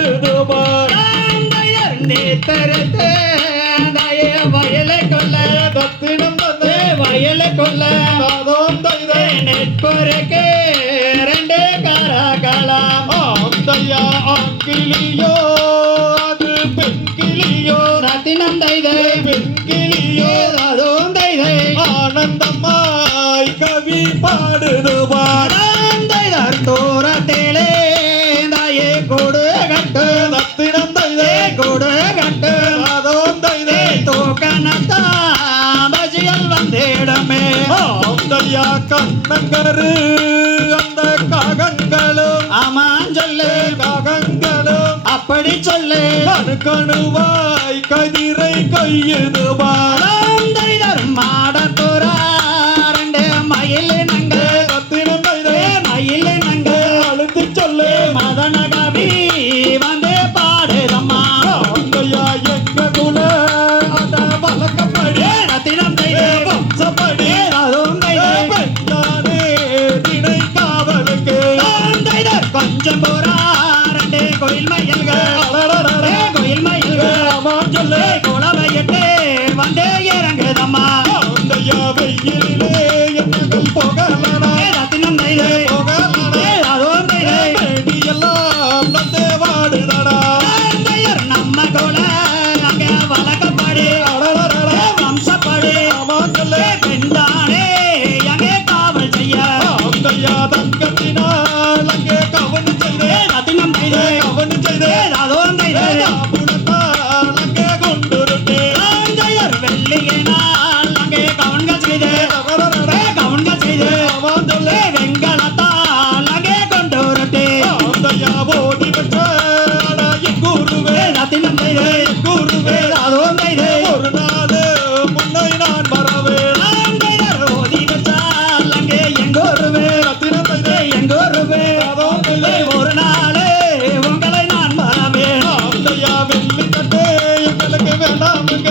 பாடுது நேத்தரத்தே வயலை கொல்ல தத்தினம் தந்தே வயலை கொல்ல தாதோம் தைதை நெற்பொருக்கே ரெண்டு காராகலாம் தையா ஆங்கிலியோ அது பெண்கிளியோ ரத்தினம் தைதை பெண்கிளியோ அதுவும் தைதை ஆனந்தமாய் கவி பாடுது தைதர் தூரத்திலே தாயே கொடு கட்டு தத்தினம் தைதை கொடு கட்டு தாதோம் தைதை தூக்கணத்தா பஜிகள் வந்திடமே தையா கண்ணங்கரு அந்த காகங்களும் ஆமான் சொல்லு காகங்களும் அப்படி சொல்லு கணுவாய் கதிரை கையுது தைதர் மாடத்துறா ரெண்டு மயில் நங்க தத்தினம் தைதை மயில் நங்க அழுத்தி சொல்லு மதன கவி வந்து பாடுதம்மா தையா எங்க குல அட வழக்கப்படி ரத்தினம் தைதை வம்சப்படி அதுவும் தைதை பெண்ணானே திணை காவலுக்கு தைதர் கொஞ்சம் போரா ரெண்டு கோயில் மயில்கள் கோயில் மயில்கள் ஆமாம் சொல்லு குளவையிட்டு வந்து இறங்குதம்மா தையா வெயிலே என்னகள் போகலடா ரத்தினம் தைதை போகலடா அதுவும் தைதை எல்லாம் நந்தே வாடுதடா தையர் நம்ம கோல அங்க வழக்கப்படி வம்சப்படி ஆமாம் சொல்லு பெண்டானே அங்கே காவல் செய்ய தையா தங்கத்தினால் அங்கே கவனி செய்தே ரத்தினம் தைதை கவனி செய்தே அதுவும் தைதை புடத்தால் அங்கே கொண்டுருட்டே தையர் வெள்ளியினால் அங்கே கவன்கள் செய்து கவன்கள் செய்து ஆமாம் சொல்லு வெங்கலத்தால் அங்கே கொண்டு வரட்டு தையா ஓடி வச்ச அட எங்கூருவே ரத்தினம் தைதை குருவே அதுவும் தைதை ஒரு நாள் முன்னை நான் வரவேன் தையர் ஓதி வச்சால் அங்கே எங்கோருவே ரத்தினம் தைதை எங்கோருவே அதுவும் தைதை ஒரு நாளே உங்களை நான் மறவேன் தையா வெள்ளி கட்டே எங்களுக்கு வேண்டாமுங்க